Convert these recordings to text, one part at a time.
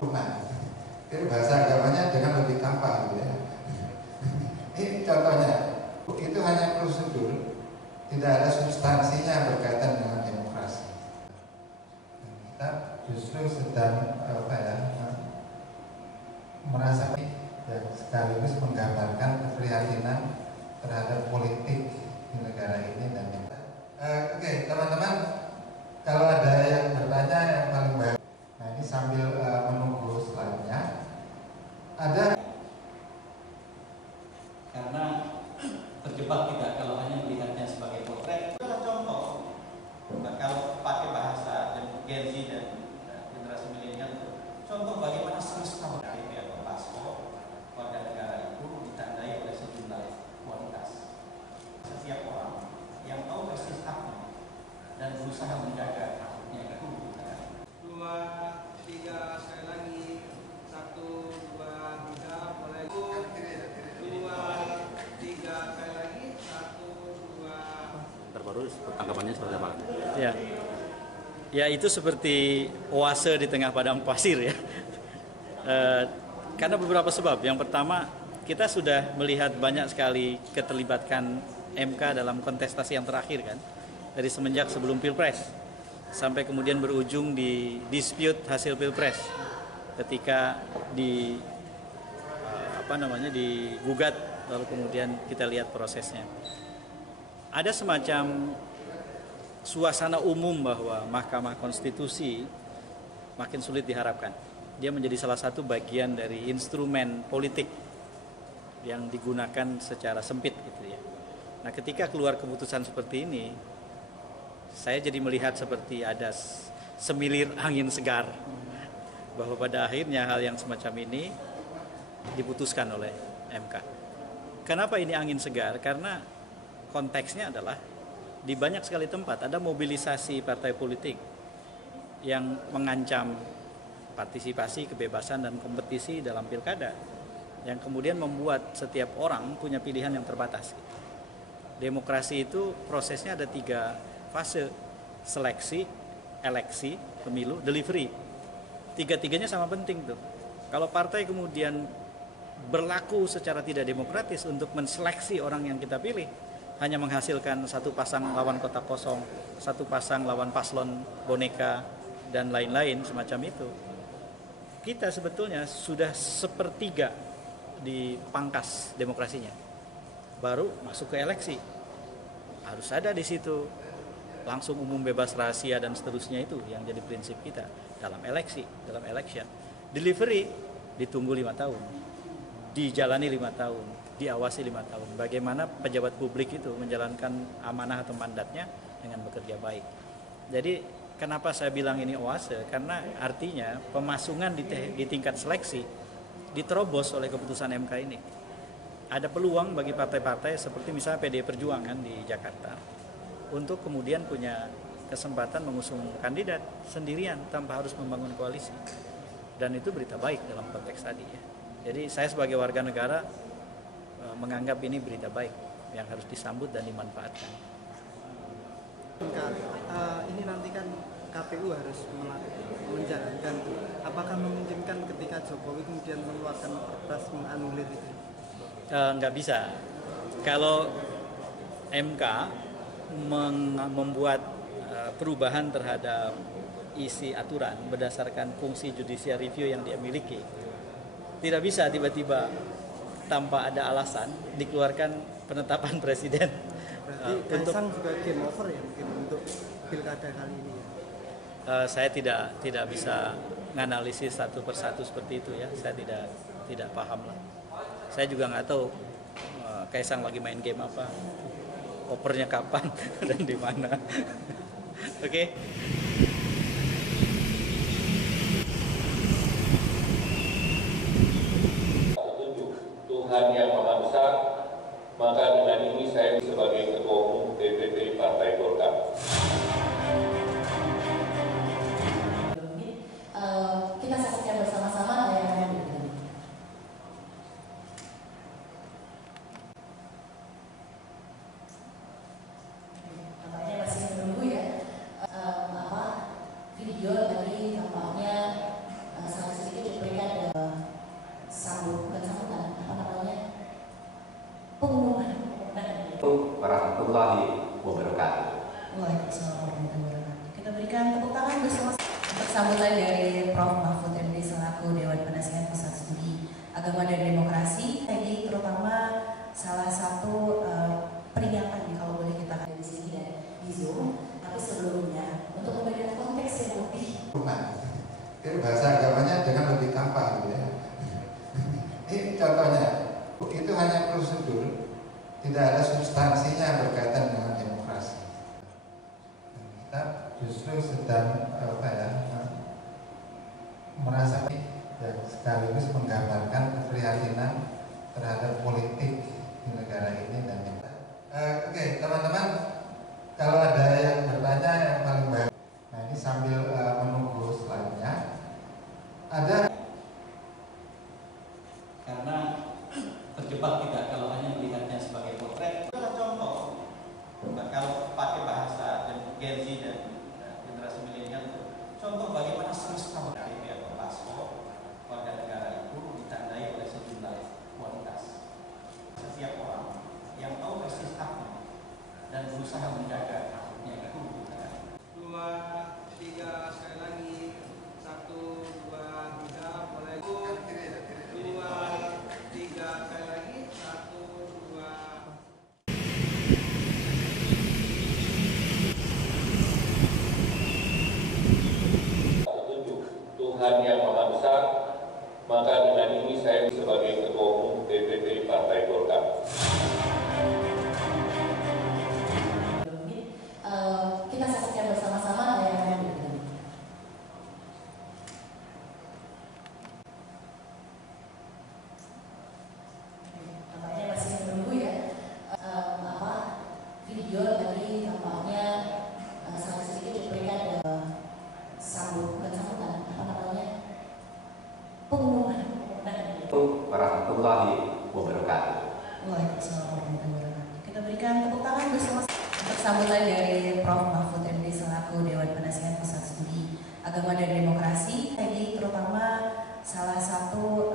Nah, jadi bahasa agamanya dengan lebih tampak gitu ya. Ini contohnya, itu hanya prosedur, tidak ada substansinya berkaitan dengan demokrasi. Kita justru sedang merasa dan sekaligus menggambarkan keprihatinan terhadap politik di negara ini dan oke, teman-teman, kalau ada yang bertanya yang paling baik. Nah, ini sambil menunggu slide-nya ada karena terjebak tidak kalau hanya melihatnya sebagai potret. Itu adalah contoh. Nah, kalau pakai bahasa Gen Z dan generasi milenial, contoh bagaimana semesta KTP atau paspor warga negara itu ditandai oleh sejumlah kualitas. Setiap orang yang tahu persis haknya dan berusaha menjaga haknya itu. 2, 3 sekali lagi. 1, 2, 3 mulai. 2, 3 sekali lagi. 1, 2. Terbaru tanggapannya seperti apa? Ya, ya itu seperti oase di tengah padang pasir ya. Karena beberapa sebab. Yang pertama, kita sudah melihat banyak sekali keterlibatan MK dalam kontestasi yang terakhir kan, dari semenjak sebelum Pilpres sampai kemudian berujung di dispute hasil Pilpres ketika digugat, lalu kemudian kita lihat prosesnya. Ada semacam suasana umum bahwa Mahkamah Konstitusi makin sulit diharapkan. Dia menjadi salah satu bagian dari instrumen politik yang digunakan secara sempit gitu ya. Nah, ketika keluar keputusan seperti ini, saya jadi melihat seperti ada semilir angin segar bahwa pada akhirnya hal yang semacam ini diputuskan oleh MK. Kenapa ini angin segar? Karena konteksnya adalah di banyak sekali tempat ada mobilisasi partai politik yang mengancam partisipasi, kebebasan, dan kompetisi dalam pilkada, yang kemudian membuat setiap orang punya pilihan yang terbatas. Demokrasi itu prosesnya ada 3 fase: seleksi, eleksi, pemilu, delivery. 3-tiganya sama penting tuh. Kalau partai kemudian berlaku secara tidak demokratis untuk menseleksi orang yang kita pilih, hanya menghasilkan satu pasang lawan kotak kosong, satu pasang lawan paslon boneka, dan lain-lain semacam itu, kita sebetulnya sudah sepertiga dipangkas demokrasinya. Baru masuk ke eleksi, harus ada di situ langsung umum, bebas, rahasia, dan seterusnya. Itu yang jadi prinsip kita dalam eleksi, dalam election. Delivery ditunggu 5 tahun, dijalani 5 tahun, diawasi 5 tahun. Bagaimana pejabat publik itu menjalankan amanah atau mandatnya dengan bekerja baik. Jadi kenapa saya bilang ini oase? Karena artinya pemasungan di tingkat seleksi diterobos oleh keputusan MK ini. Ada peluang bagi partai-partai seperti misalnya PD Perjuangan di Jakarta untuk kemudian punya kesempatan mengusung kandidat sendirian tanpa harus membangun koalisi. Dan itu berita baik dalam konteks tadi ya. Jadi saya sebagai warga negara menganggap ini berita baik yang harus disambut dan dimanfaatkan. Ini nanti kan KPU harus menjalankan. Apakah memungkinkan ketika Jokowi kemudian mengeluarkan perpres menganulir itu? Nggak bisa. Kalau MK membuat perubahan terhadap isi aturan berdasarkan fungsi judicial review yang dia miliki, tidak bisa tiba-tiba tanpa ada alasan dikeluarkan penetapan presiden. Berarti Kaisang juga game over ya mungkin untuk pilkada kali ini ya? Saya tidak bisa menganalisis satu persatu seperti itu ya. Saya tidak paham lah. Saya juga nggak tahu Kaisang lagi main game apa, opernya kapan dan di mana. Oke. Tuhan yang Maha Besar, maka dengan ini saya sebagai Ketua Umum DPP Partai Golkar. Kita saksikan bersama-sama tayangan berikut. Tampaknya masih menunggu ya. Video tadi tampaknya sangat sedikit sambutan dari Prof. Mahfud MD selaku Dewan Penasihat Pusat Studi Agama dan Demokrasi. Jadi terutama salah satu peringatan kalau boleh kita ada di sini dan di Zoom. Tapi sebelumnya untuk memberikan konteks yang lebih bahasa agamanya dengan lebih tampak gitu ya. Ini contohnya, itu hanya prosedur, tidak ada substansinya berkaitan dengan demokrasi. Kita justru sedang merasa yang sekaligus menggambarkan keprihatinan terhadap politik di negara ini dan kita. Oke, teman-teman, kalau ada yang bertanya yang paling baik. Nah ini sambil menunggu slide-nya, ada Karena terjebak tidak kalau hanya melihatnya sebagai potret. Itu adalah contoh. Kalau pakai bahasa Gen Z dan generasi milenial itu contoh bagaimana semesta KTP atau paspor warga negara itu ditandai oleh sejumlah kualitas. Setiap orang yang tahu persis haknya dan berusaha menjaga haknya itu. 2, 3 sekali lagi. 1, 2, 3 mulai. 2, 3 sekali lagi. 1, 2. Tuhan yang Maha Besar, maka dengan ini saya sebagai Ketua Umum DPP Partai Golkar. kita saksikan bersama-sama tayangan berikut ini. Tampaknya masih menunggu ya. Video tadi tampaknya sangat sedikit diberikan bukan sambutan, apa namanya, pengumuman. Warahmatullahi wabarakatuh. Waalaikumsalam warahmatullahi wabarakatuh. Kita berikan tepuk tangan bersama untuk sambutan dari Prof. Mahfud MD selaku Dewan Penasihat Pusat Studi Agama dan Demokrasi. Jadi terutama salah satu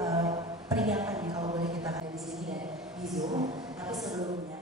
peringatan kalau boleh kita ada di sini dan di Zoom. Tapi sebelumnya